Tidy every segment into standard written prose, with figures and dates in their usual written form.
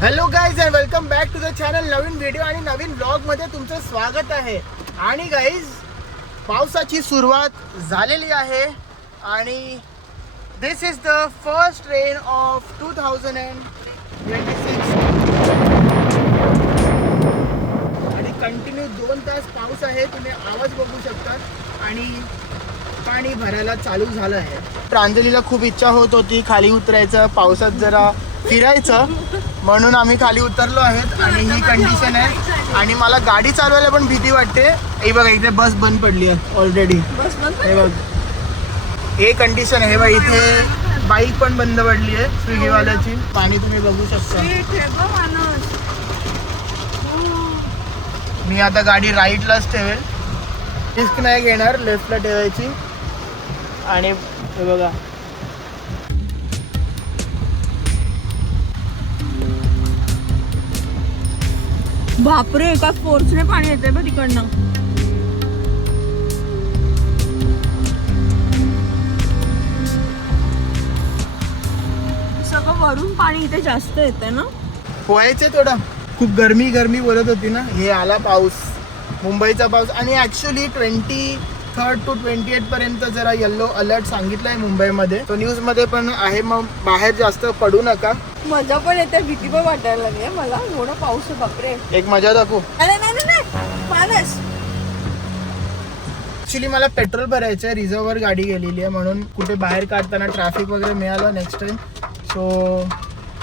Hello guys and welcome back to the channel. नवीन video आणि नवीन व्लॉग मध्ये तुमचं स्वागत आहे. आणि गाईज पावसाची सुरुवात झालेली आहे आणि this is the first rain of 2026 आणि कंटिन्यू 2 तास पाऊस आहे. तुम्ही आवाज बघू शकता आणि पाणी भरायला चालू झालं आहे. प्रांजलीला खूप इच्छा होत होती खाली उतरायचं, पावसात जरा फिरायचं, म्हणून आम्ही खाली उतरलो आहेत. आणि ही कंडिशन आहे आणि मला गाडी चालवायला पण भीती वाटते. हे बघा इथे बस बंद पडली आहे ऑलरेडी. हे बघ हे कंडिशन आहे. बघा इथे बाईक पण बंद पडली आहे स्विगीवाल्याची. पाणी तुम्ही बघू शकता. मी आता गाडी राईटलाच ठेवेल, रिस्क नाही घेणार, लेफ्टला ठेवायची. आणि हे बघा बापरे, एका फोर्सने पाणी येते बघ तिकडनं. सगळं वरून पाणी इथे जास्त येते ना. पोहायचं थोडं. खूप गरमी बोलत होती ना. हे आला पाऊस, मुंबईचा पाऊस. आणि ॲक्च्युली 23 to 28 पर्यंत जरा येल्लो अलर्ट सांगितलं आहे मुंबईमध्ये. तो न्यूजमध्ये पण आहे. मग बाहेर जास्त पडू नका. मजा पण येते, भीती पण वाटायला लागली मला. एवढा पाऊस आहे बापरे. एक मजा दाखवू. पाणच. ॲक्च्युली मला पेट्रोल भरायचं आहे. रिझर्ववर गाडी गेलेली आहे, म्हणून कुठे बाहेर काढताना ट्रॅफिक वगैरे मिळालं नेक्स्ट टाइम सो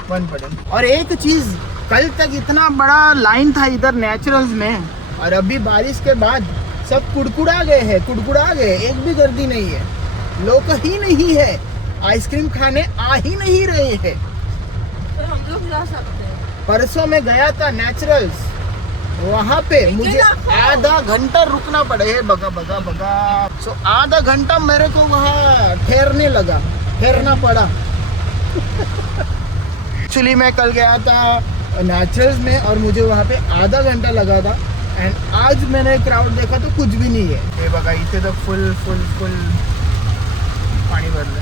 बंद पड़ेल. और एक चीज़, कल तक इतना बड़ा लाइन था इधर नेचुरल्स में, और अभी बारिश के बाद सब कुड़कुड़ा गए. एक भी गर्दी नहीं है, लोग ही नहीं है, आइसक्रीम खाने आ ही नहीं रहे हैं. तो हम लोग जा सकते हैं. परसों में गया था नेचुरल्स, वहाँ पे मुझे आधा घंटा रुकना पड़ा. है बगा सो आधा घंटा मेरे को वहाँ ठहरना पड़ा. एक्चुअली मैं कल गया था नेचुरल्स में और मुझे वहाँ पे आधा घंटा लगा था. एंड आज मैंने क्राउड देखा तो कुछ भी नहीं है. हे बघा इथे तो फुल पाणी भरलं.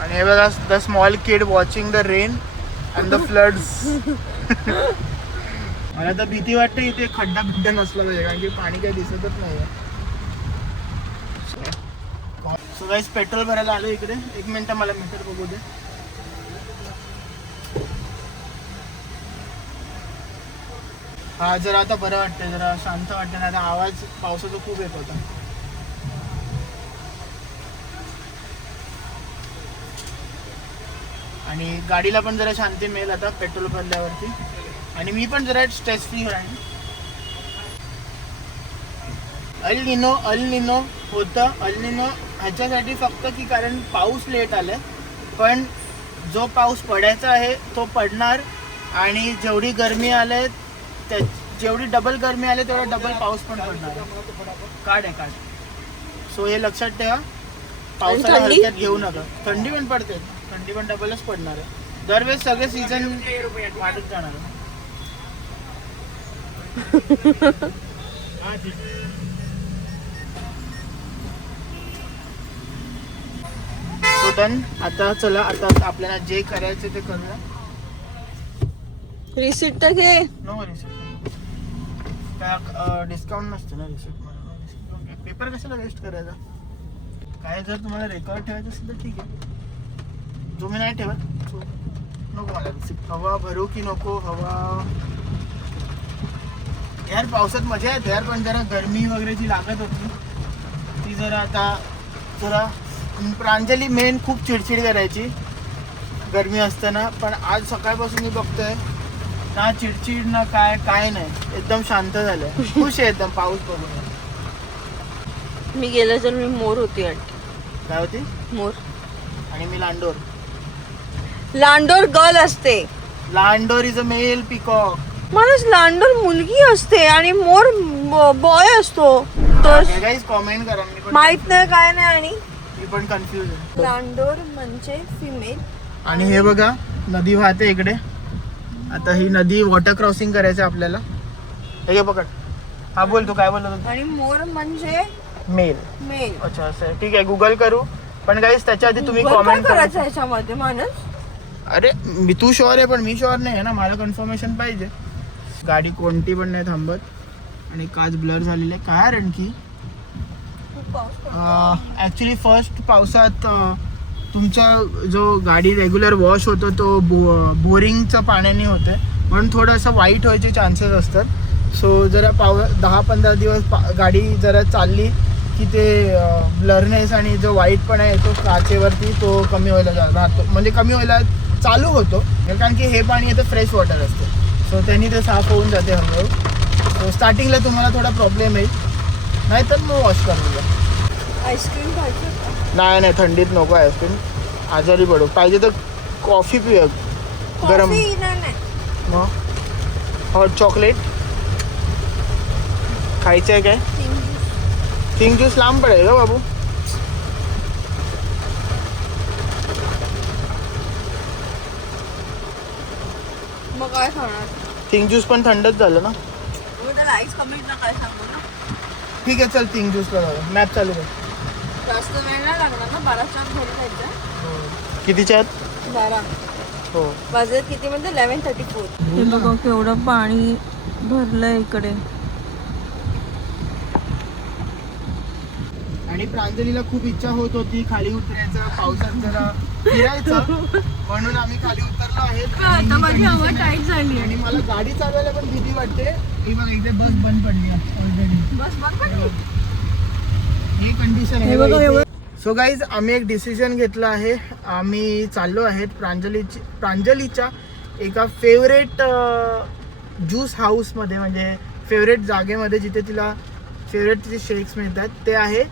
आणि हे बघा the small kid watching the rain and the floods. मला तर भीती वाटते इथे खड्डा नसला पाहिजे, कारण की पाणी काही दिसतच नाही आहे. सो गाईस पेट्रोल भरायला आलो इकडे. 1 मिनिट मला मीटर बघू दे. हा जरा आता बरं वाटतंय, जरा शांत वाटतं. नाही तर आवाज पावसाचा खूप येत होता. आणि गाडीला पण जरा शांती मिळेल आता पेट्रोल भरल्यावरती. आणि मी पण जरा स्ट्रेस फ्री राहील. अल निनो होतं. अल निनो ह्याच्यासाठी फक्त की कारण पाऊस लेट आलाय, पण जो पाऊस पडायचा आहे तो पडणार. आणि जेवढी गरमी आले जेवढी डबल गरमी आले तेवढा डबल पाऊस पण पडणार. कार्ड. सो हे लक्षात ठेवा. पावसाला हलक्यात घेऊ नका. थंडी पण पडते, थंडी पण डबलच पडणार आहे. दरवेळेस सगळे सीझन वाढत जाणार आहे. आता चला, आता आपल्याला जे करायचं ते करूया. रिसिप्ट तर घे. नो रिसिप्ट, काय डिस्काउंट नसतं ना रिसिप्ट. पेपर कशाला वेस्ट करायचा. काय जर तुम्हाला रेकॉर्ड ठेवायचं असेल तर ठीक आहे, तुम्ही नाही ठेवत नको मला रिसिप्ट. हवा भरू की नको हवा. यार पावसात मजा येते यार, पण जरा गरमी वगैरे जी लागत होती ती जरा आता जरा. प्रांजली मेन खूप चिडचिड करायची गरमी असताना, पण आज सकाळपासून मी बघतोय ना चिडचिड ना काय नाही, एकदम शांत झालंय. खुश आहे एकदम पाऊस बघून. मी गेलं तर मी मोर होती वाटत. काय होती? मोर. आणि मी लांडोर. लांडोर गर्ल असते. लांडोर इज अ मेल पिकॉक. माणूस लांडोर मुलगी असते आणि मोर बॉय असतो. गाईज कॉमेंट करा. माहित नाही काय नाही. आणि मी पण कन्फ्युज आहे. लांडोर म्हणजे फिमेल. आणि हे बघा नदी वाहते इकडे. आता ही नदी वॉटर क्रॉसिंग करायचं आपल्याला. हे घे पकड. हा बोल, तू काय बोलत होता? आणि मोर म्हणजे मेल. मेल. अच्छा असं आहे. ठीक आहे, गुगल करू. पण गाईस त्याच्या आधी तुम्ही Google कॉमेंट काय करायचं करा. ह्याच्यामध्ये मानस? अरे मी तू शुअर आहे पण मी शुअर नाही आहे ना, मला कन्फर्मेशन पाहिजे. गाडी कोणती पण नाही थांबत आणि काच ब्लर झालेली आहे. काय आणखी खूप पाऊस पडतो. ॲक्च्युली फर्स्ट पावसात तुमचा जो गाडी रेग्युलर वॉश होतो तो बोरिंगच्या पाण्याने होते, म्हणून थोडंसं वाईट व्हायचे चान्सेस असतात. सो जरा 10-15 दिवस गाडी जरा चालली की ते ब्लरनेस आणि जो वाईटपणा येतो काचेवरती तो कमी व्हायला राहतो, म्हणजे कमी व्हायला चालू होतो. कारण की हे पाणी येतं फ्रेश वॉटर असतं, सो त्यांनी ते साफ होऊन जाते हळूहळू. सो स्टार्टिंगला तुम्हाला थोडा प्रॉब्लेम येईल, नाहीतर मग वॉश करून घ्या. आईस्क्रीम खायचं का? नाही थंडीत नको आईस्क्रीम, आजारी पडू. पाहिजे तर कॉफी पिऊया गरम. कॉफी नाही. मग हॉट चॉकलेट खायचं आहे काय? थिंग ज्यूस लांब पडेल का बाबू? मग काय खाणार? थिंग ज्यूस पण थंडच झालं ना. मग त्याला आईस कमी ना काय सांगू ना. ठीक आहे चल, थिंग ज्यूसला जाऊ. मॅप चालू कर. जास्त वेळ नाही लागणार ना, 12च्या आत घरी जायचं. कितीच्या आत? 12. हो. वाजत किती म्हणजे 11:34. हे बघा केवढं पाणी भरलंय इकडे. आणि प्रांजलीला खूप इच्छा होत होती खाली उतरायचं, पावसात जरा फिरायचं, म्हणून आम्ही खाली उतरलो आहेत. आता माझी हवा टाईट झाली आणि मला गाडी चालवायला पण भीती वाटते. ही बघा इथे बस बंद पडली ऑलरेडी. बस बंद पडली. ही कंडिशन हे बघा आहे. एवढं. सो गाईज आम्ही एक डिसिजन घेतलं आहे. आम्ही चाललो आहेत प्रांजलीच्या एका फेवरेट ज्यूस हाऊसमध्ये, म्हणजे फेवरेट जागेमध्ये जिथे तिला फेवरेट तिचे शेक्स मिळतात. ते आहे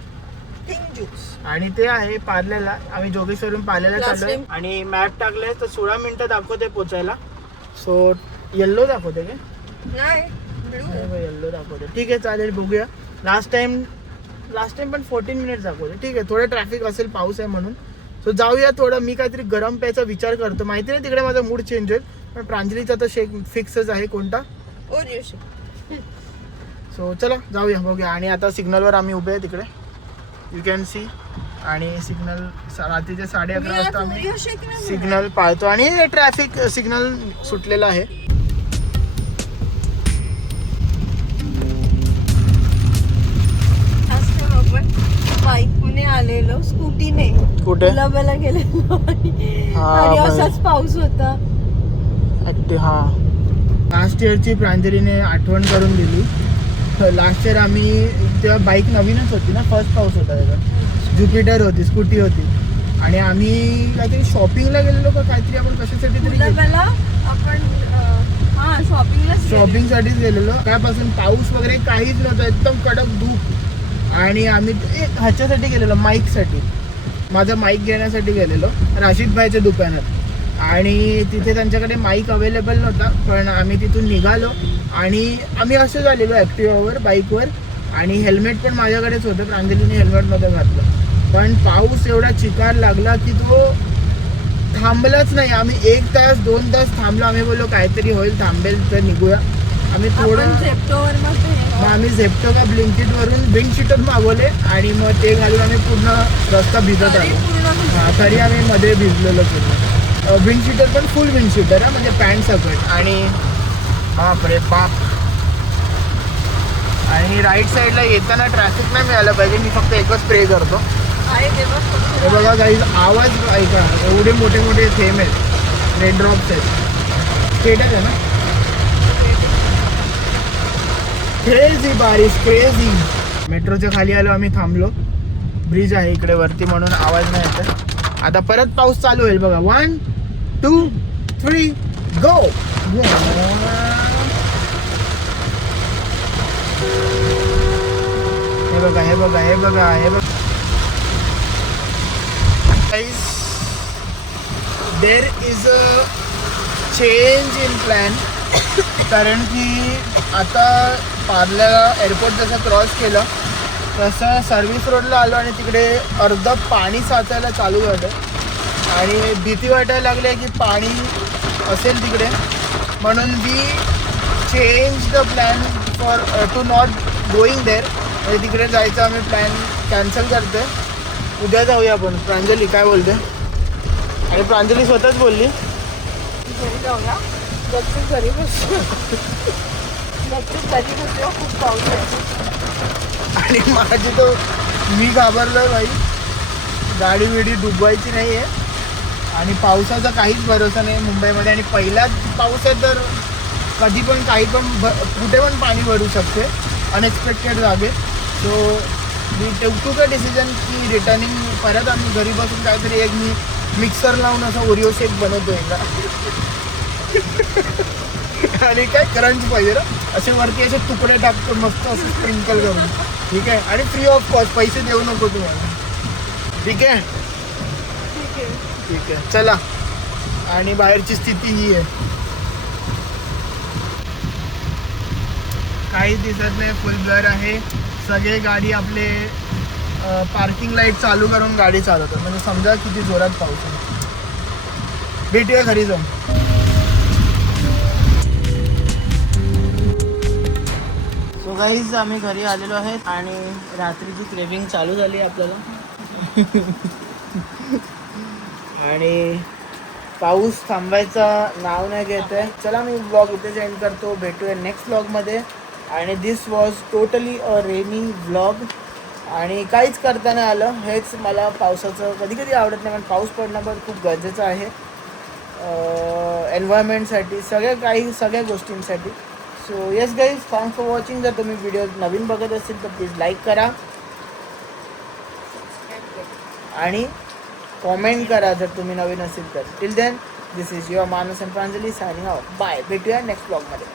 थिंग ज्यूस आणि ते आहे पार्ल्याला. आम्ही जोगेश्वरून पार्ल्याला चाललोय आणि मॅप टाकलाय तर 16 मिनिटं दाखवते पोचायला. सो येल्लो दाखवते का? नाही ब्लू. येल्लो दाखवते. ठीक आहे चालेल, बघूया. लास्ट टाइम पण 14 मिनिट्स दाखवते. ठीक आहे, थोडं ट्रॅफिक असेल, पाऊस आहे म्हणून. सो जाऊया. थोडं मी काहीतरी गरम प्यायचा विचार करतो. माहिती नाही तिकडे माझा मूड चेंज होईल, पण प्रांजलीचा तर शेक फिक्सच आहे. कोणता? ओरिओ शेक. सो चला जाऊया, बघूया. आणि आता सिग्नलवर आम्ही उभे आहे तिकडे, यू कॅन सी. आणि सिग्नल रात्रीचे 11:30 वाजता आम्ही सिग्नल पाळतो आणि ट्रॅफिक सिग्नल सुटलेला आहे. बाईकने आलेलो, स्कूटीने कुठे? गुलाबाला गेलेलो आणि असाच पाऊस होता. हा, लास्ट इयरची प्रांजलीने आठवण करून दिली. लास्ट इयर आम्ही तेव्हा बाईक नवीनच होती ना, फर्स्ट पाऊस होता त्याचा. ज्युपिटर होती, स्कूटी होती आणि आम्ही काहीतरी शॉपिंगला गेलेलो का काहीतरी, आपण कशासाठी तरी आपण शॉपिंगसाठीच गेलेलो. त्यापासून पाऊस वगैरे काहीच नव्हतं, एकदम कडक धूप. आणि आम्ही ह्याच्यासाठी गेलेलो, माईकसाठी. माझा माईक घेण्यासाठी गेलेलो राशीद भाईच्या दुकानात. आणि तिथे त्यांच्याकडे माईक अवेलेबल नव्हता, पण आम्ही तिथून निघालो आणि आम्ही असं झालेलो ॲक्टिवावर, बाईकवर. आणि हेल्मेट पण माझ्याकडेच होतं, प्रांजलीने हेल्मेट नव्हतं घातलं. पण पाऊस एवढा चिकार लागला की तो थांबलाच नाही. आम्ही 1 तास 2 तास थांबलो. आम्ही बोललो काहीतरी होईल, थांबेल तर निघूया. आम्ही थोडं मग आम्ही झेप्टो का ब्लिंकिटवरून विंड शीटर मागवले आणि मग ते घालून आम्ही पूर्ण रस्ता भिजत आलो. हां, तरी आम्ही मध्ये भिजलेलो पूर्ण. विंड शीटर पण फुल विंड शीटर आहे, म्हणजे पॅन्ट सकट. आणि बापरे बाप. आणि राईट साईडला येताना ट्रॅफिक नाही मिळालं पाहिजे, मी फक्त एकच स्प्रे करतो. हे बघा गाईज, आवाज ऐका, एवढे मोठे मोठे थेंब आहेत, रेड ड्रॉप्स आहेत. स्टेटच आहे ना. क्रेझी बारिश, क्रेझी. मेट्रोच्या खाली आलो आम्ही, थांबलो. ब्रिज आहे इकडे वरती म्हणून आवाज नाही येत. आता परत पाऊस चालू होईल बघा. 1 2 3 गो. हे बघा हे बघा हे बघा हे बघा. There is a change in plan. कारण की आता पार्ला एअरपोर्ट जसं क्रॉस केलं तसं सर्व्हिस रोडला आलो आणि तिकडे अर्ध पाणी साचायला चालू झालं आणि भीती वाटायला लागली आहे की पाणी असेल तिकडे. म्हणून we change the plan for to not going there. म्हणजे तिकडे जायचं आम्ही प्लॅन कॅन्सल करतोय. उद्या जाऊया आपण. प्रांजली काय बोलते? आणि प्रांजली स्वतःच बोलली घरी जाऊया, गपचूप घरी बसू, गपचूप घरी बसूया, खूप पाऊस आहे. आणि माझी तो मी घाबरलोय भाई. गाडी बिडी डुबवायची नाही आहे आणि पावसाचा काहीच भरोसा नाही मुंबईमध्ये. आणि पहिलाच पाऊस आहे तर कधी पण काही पण कुठे पण पाणी भरू शकते अनएक्सपेक्टेड जागे. सो मी टूक अ डिसिजन की रिटर्निंग परत आम्ही घरी बसून काहीतरी एक मी मिक्सर लावून असं ओरिओ शेक बनवतो एकदा. आणि काय क्रंच पाहिजे ना, असे वरती असे तुकडे टाकतो मस्त असं स्प्रिंकल करून. ठीक आहे. आणि फ्री ऑफ कॉस्ट, पैसे देऊ नको तुम्हाला. ठीक आहे ठीक आहे. ठीक आहे चला. आणि बाहेरची स्थिती ही आहे, काहीच दिसत नाही, फुल ब्लर आहे. सगळे गाडी आपले पार्किंग लाईट चालू करून गाडी चालवतात. म्हणजे समजा किती जोरात पाऊस आहे. भेटूया घरी जाऊन. सो गाईज आम्ही घरी आलेलो आहेत आणि रात्रीची क्रेविंग चालू झाली आपल्याला. आणि पाऊस थांबायचा नाव नाही घेत आहे. चला मी व्लॉग इथेच एंड करतो. भेटूया नेक्स्ट व्लॉगमध्ये. आणि this was totally a rainy vlog. आणि काहीच करता नाही आलं. हेच मला पावसाचं कधी कधी आवडत नाही, पण पाऊस पडणं पण खूप गरजेचं आहे एन्व्हायरमेंटसाठी, सगळ्या गोष्टींसाठी. So yes guys, thanks for watching. जर तुम्ही व्हिडिओ नवीन बघत असेल तर प्लीज लाईक करा आणि कॉमेंट करा जर तुम्ही नवीन असेल तर. Till then this is your Manas and Pranjali signing out. Bye. भेटूया नेक्स्ट ब्लॉगमध्ये.